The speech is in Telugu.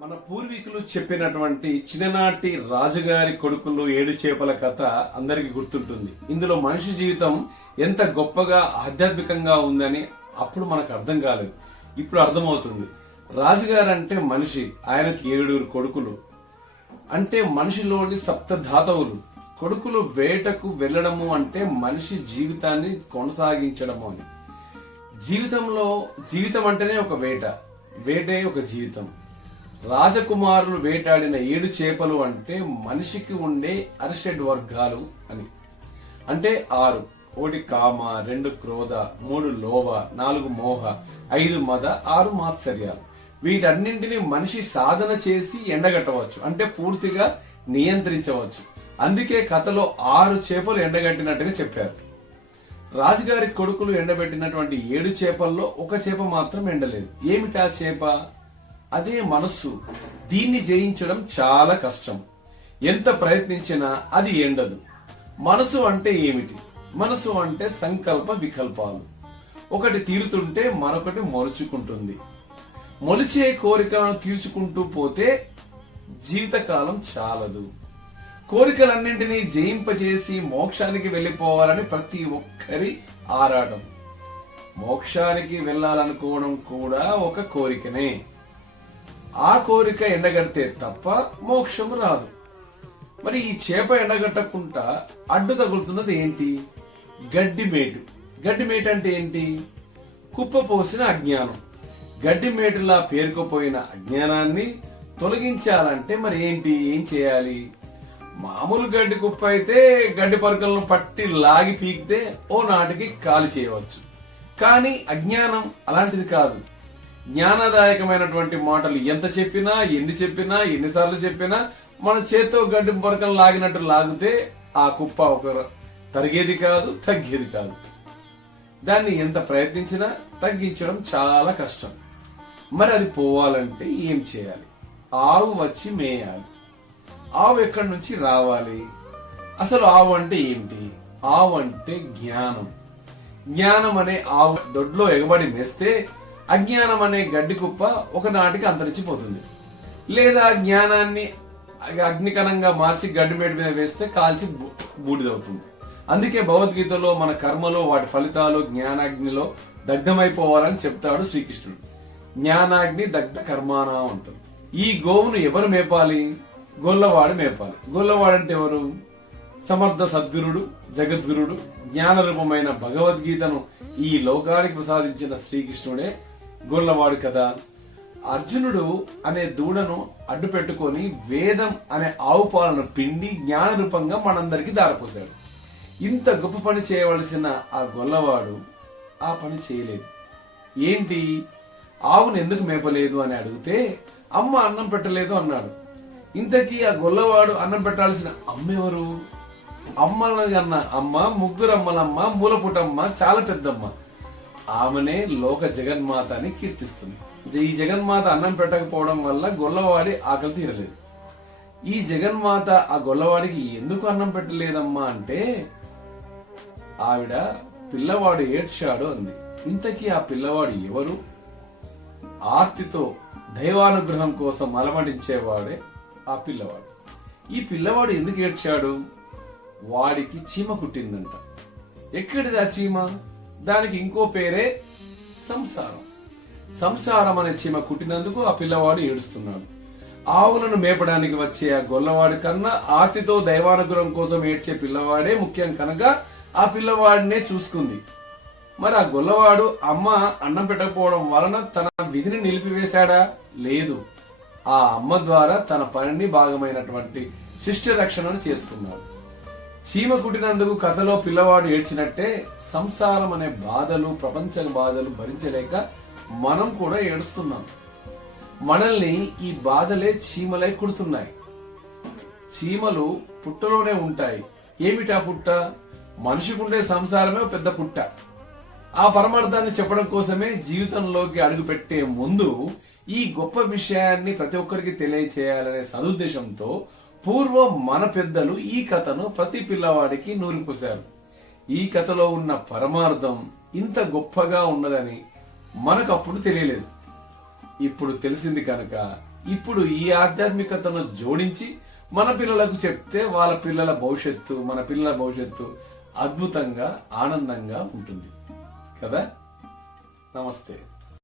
మన పూర్వీకులు చెప్పినటువంటి చిన్ననాటి రాజుగారి కొడుకులు ఏడు చేపల కథ అందరికి గుర్తుంటుంది. ఇందులో మనిషి జీవితం ఎంత గొప్పగా ఆధ్యాత్మికంగా ఉందని అప్పుడు మనకు అర్థం కాలేదు. ఇప్పుడు అర్థమవుతుంది. రాజుగారు అంటే మనిషి ఆయనకి ఏడుగురు కొడుకులు. అంటే మనిషిలోని సప్తధాతవులు కొడుకులు వేటకు వెళ్ళడము అంటే మనిషి జీవితాన్ని కొనసాగించడము అని. జీవితంలో జీవితం అంటేనే ఒక వేట. వేటే ఒక జీవితం. రాజకుమారులు వేటాడిన ఏడు చేపలు అంటే మనిషికి ఉండే అరిషడ్ వర్గాలు అని. అంటే ఆరు. ఒకటి కామ రెండు క్రోధ మూడు లోభ నాలుగు మోహ ఐదు మద ఆరు మాత్సర్యాలు. వీటన్నింటినీ మనిషి సాధన చేసి ఎండగట్టవచ్చు. అంటే పూర్తిగా నియంత్రించవచ్చు. అందుకే కథలో ఆరు చేపలు ఎండగట్టినట్టుగా చెప్పారు. రాజుగారి కొడుకులు ఎండబెట్టినటువంటి ఏడు చేపల్లో ఒక చేప మాత్రం ఎండలేదు. ఏమిటా చేప? అదే మనస్సు. దీన్ని జయించడం చాలా కష్టం. ఎంత ప్రయత్నించినా అది ఎండదు. మనసు అంటే ఏమిటి? మనసు అంటే సంకల్ప వికల్పాలు. ఒకటి తీరుతుంటే మరొకటి మొలుచుకుంటుంది. మొలిచే కోరికలను తీర్చుకుంటూ పోతే జీవితకాలం చాలదు. కోరికలన్నింటినీ జయింపజేసి మోక్షానికి వెళ్ళిపోవాలని ప్రతి ఒక్కరి ఆరాటం. మోక్షానికి వెళ్ళాలనుకోవడం కూడా ఒక కోరికనే. ఆ కోరిక ఎండగడితే తప్ప మోక్షం రాదు. మరి ఈ చేప ఎండగట్టకుండా అడ్డు తగులుతున్నది ఏంటి? గడ్డి మేటు. గడ్డి మేటు అంటే ఏంటి? కుప్ప పోసిన అజ్ఞానం. గడ్డి మేటులా పేరుకుపోయిన అజ్ఞానాన్ని తొలగించాలంటే మరి ఏంటి? ఏం చేయాలి? మామూలు గడ్డి కుప్ప అయితే గడ్డి పరకలను పట్టి లాగి పీకితే ఓ నాటికి కాలి చేయవచ్చు. కానీ అజ్ఞానం అలాంటిది కాదు. జ్ఞానదాయకమైనటువంటి మాటలు ఎంత చెప్పినా ఎన్ని చెప్పినా ఎన్నిసార్లు చెప్పినా మన చేత్తో గడ్డి పరకలు లాగినట్టు లాగితే ఆ కుప్ప ఒక తరిగేది కాదు తగ్గేది కాదు. దాన్ని ఎంత ప్రయత్నించినా తగ్గించడం చాలా కష్టం. మరి అది పోవాలంటే ఏం చేయాలి? ఆవు వచ్చి మేయాలి. ఆవు ఎక్కడి నుంచి రావాలి? అసలు ఆవు అంటే ఏంటి ఆవు అంటే జ్ఞానం. జ్ఞానం అనే ఆవు దొడ్లో ఎగబడి మేస్తే అజ్ఞానం అనే గడ్డి కుప్ప ఒకనాటికి అంతరించిపోతుంది. లేదా జ్ఞానాన్ని అగ్నికరంగా మార్చి గడ్డి మేడ మీద వేస్తే కాల్చి బూడిదవుతుంది. అందుకే భగవద్గీతలో మన కర్మలో వాటి ఫలితాలు జ్ఞానాగ్నిలో దగ్ధమైపోవాలని చెప్తాడు శ్రీకృష్ణుడు. జ్ఞానాగ్ని దగ్ధ కర్మాన ఉంటుంది ఈ గోవును ఎవరు మేపాలి? గొల్లవాడు మేపాలి. గొల్లవాడు అంటే ఎవరు? సమర్థ సద్గురుడు జగద్గురుడు జ్ఞాన రూపమైన భగవద్గీతను ఈ లోకానికి ప్రసాదించిన శ్రీకృష్ణుడే గొల్లవాడు కదా. అర్జునుడు అనే దూడను అడ్డు పెట్టుకొని వేదం అనే ఆవు పాలను పిండి జ్ఞాన రూపంగా మనందరికీ దారపోశాడు. ఇంత గొప్ప పని చేయవలసిన ఆ గొల్లవాడు ఆ పని చేయలేదు. ఏంటి? ఆవును ఎందుకు మేపలేదు అని అడిగితే అమ్మ అన్నం పెట్టలేదు అన్నాడు. ఇంతకీ ఆ గొల్లవాడు అన్నం పెట్టాల్సిన అమ్మెవరు అమ్మల కన్నా అమ్మ ముగ్గురమ్మలమ్మ మూలపుటమ్మ చాలా పెద్దమ్మ. ఆమెనే లోక జగన్మాత అని కీర్తిస్తుంది ఈ జగన్మాత అన్నం పెట్టకపోవడం వల్ల గొల్లవాడి ఆకలి తీరలేదు. ఈ జగన్మాత ఆ గొల్లవాడికి ఎందుకు అన్నం పెట్టలేదమ్మా అంటే ఆవిడ పిల్లవాడు ఏడ్చాడు అంది. ఇంతకీ ఆ పిల్లవాడు ఎవరు? ఆర్తితో దైవానుగ్రహం కోసం అలమటించేవాడే ఆ పిల్లవాడు. ఈ పిల్లవాడు ఎందుకు ఏడ్చాడు? వాడికి చీమ కుట్టిందంట. ఎక్కడిది ఆ చీమ? దానికి ఇంకో పేరే సంసారం. సంసారం అనే చీమ కుట్టినందుకు ఆ పిల్లవాడు ఏడుస్తున్నాడు. ఆవులను మేపడానికి వచ్చే ఆ గొల్లవాడి కన్నా ఆర్తితో దైవానుగ్రహం కోసం ఏడ్చే పిల్లవాడే ముఖ్యం కనుక ఆ పిల్లవాడినే చూసుకుంది. మరి ఆ గొల్లవాడు అమ్మ అన్నం పెట్టకపోవడం వలన తన విధిని నిలిపివేశాడా? లేదు. ఆ అమ్మ ద్వారా తన పనిని భాగమైనటువంటి శిష్ట రక్షణను చేసుకున్నాడు. చీమ కుట్టినందుకు కథలో పిల్లవాడు ఏడ్చినట్టే సంసారం అనే బాధలు ప్రపంచ బాధలు భరించలేక మనం కూడా ఏడుస్తున్నాం. మనల్ని ఈ బాధలే చీమలై కుడుతున్నాయి. చీమలు పుట్టలోనే ఉంటాయి. ఏమిటా పుట్ట? మనిషికుండే సంసారమే పెద్ద పుట్ట. ఆ పరమార్థాన్ని చెప్పడం కోసమే జీవితంలోకి అడుగుపెట్టే ముందు ఈ గొప్ప విషయాన్ని ప్రతి ఒక్కరికి తెలియచేయాలనే సదుద్దేశంతో పూర్వం మన పెద్దలు ఈ కథను ప్రతి పిల్లవాడికి నూరిపోశారు ఈ కథలో ఉన్న పరమార్థం ఇంత గొప్పగా ఉన్నదని మనకు అప్పుడు తెలియలేదు. ఇప్పుడు తెలిసింది కనుక ఇప్పుడు ఈ ఆధ్యాత్మికతను జోడించి మన పిల్లలకు చెప్తే వాళ్ళ పిల్లల భవిష్యత్తు మన పిల్లల భవిష్యత్తు అద్భుతంగా ఆనందంగా ఉంటుంది. కదా? నమస్తే.